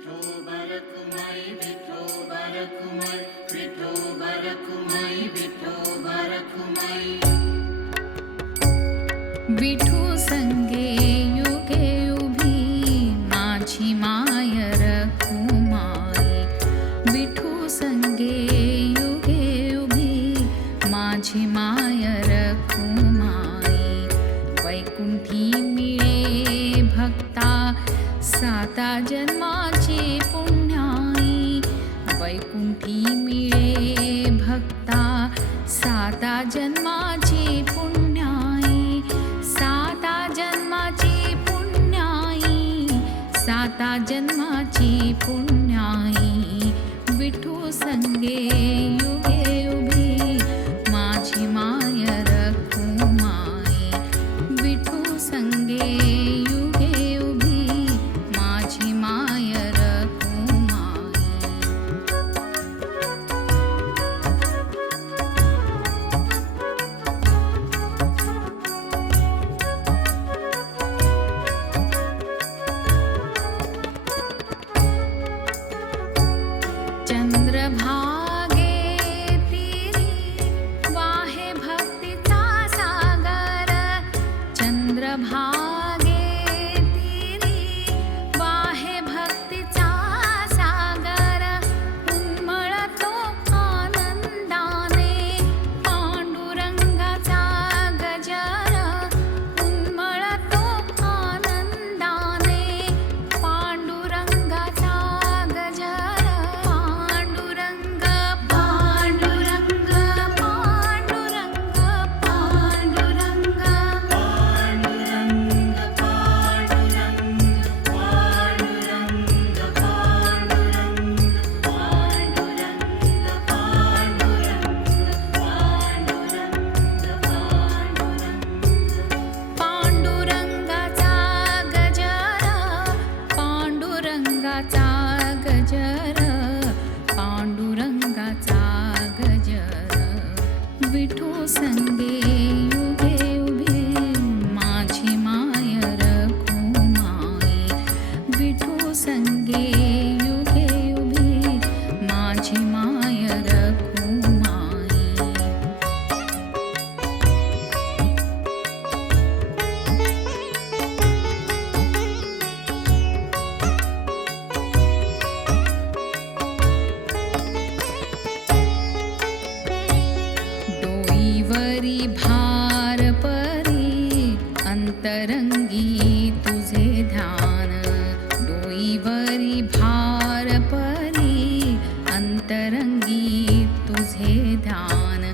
विठोबर कुमाई विठोबर कुमाई विठोबर कुमाई विठोबर कुमाई विठू संगे युगे उभी माझी माय रखुमाई विठू संगे युगे उभी माझी माय रखुमाई वैकुंठी मिळे भक्ता साता जन्माची पुण्याई वैकुंठी मिळे भक्ता साता जन्माची पुण्याई साता जन्माची पुण्याई साता जन्माची पुण्याई विठू संगे युगे उभी माझी माय रखुमाई विठू संगे युगे उभी माझी माय रखुमाई चंद्रभागे तीरी वाहे भक्तीचा सागर चंद्रभागे तीरी वाहे भक्तीचा सागर उन्मळतो आनंदाने पांडुरंगाचा गजर उन्मळतो आनंदाने पांडुरंगाचा गजर पांडुरंग पांडुरंग पांडुरंग पांडुरंग पांडुरंगाचा गजर पांडुरंगाचा गजर पांडुरंगाचा गजर विठू संगे युगे उभी माझी माय रखुमाई विठू संगे युगे उभी माझी माय रखुमाई डोईवरी भार परी अंतरंगी तुझे ध्यान डोईवरी भार परी अंतरंगी तुझे ध्यान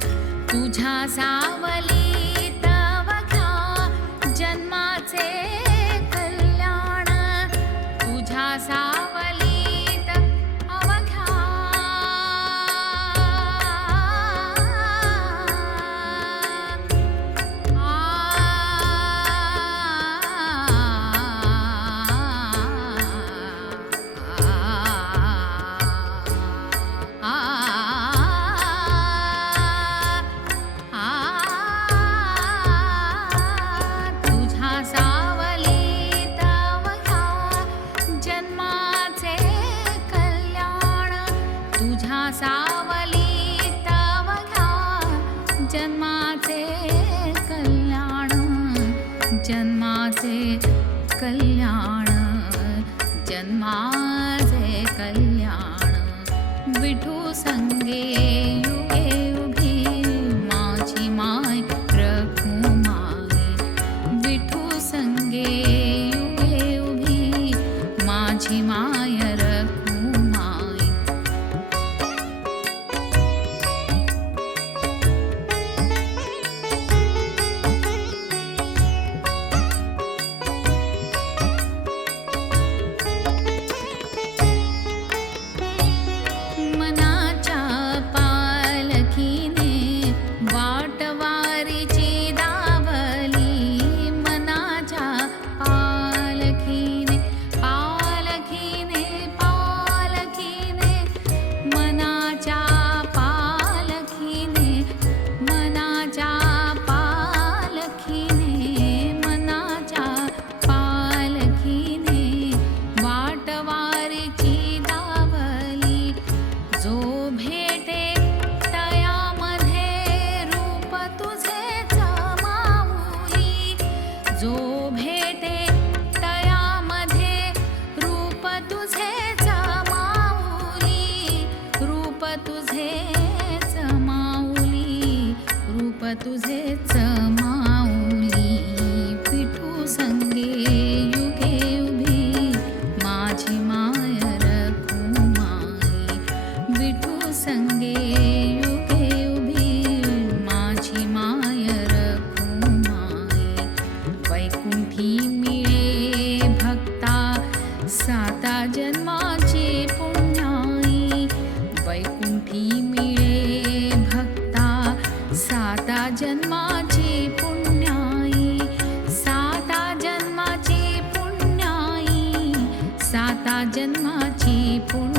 तुझ्या सावलीत बघा जन्माचे कल्याण तुझ्या सावलीत अवघा तुझ्या सावलीत अवघा जन्माचे कल्याण तुझ्या सावलीत अवघा जन्माचे कल्याण जन्माचे कल्याण जन्माचे कल्याण विठू संगे युगे उभी माझी माय रखुमाई विठू संगे युगे उभी माझी माय रखुमाई मनाच्या पालखीने वाटवारीची दावली मना जो भेटे तयामध्ये रूप तुझेच माऊली, रूप तुझेच माऊली, रूप तुझेच माऊली. विठू संगे युगे उभी माझी माय रखुमाई, विठू संगे युगे उभी माझी माय रखुमाई. वैकुंठी मिळे भक्ता साता जन्माची पुण्याई, वैकुंठी मिळे भक्ता साता जन्माची पुण्याई, साता जन्माची पुण्याई, साता जन्माची पुण्याई.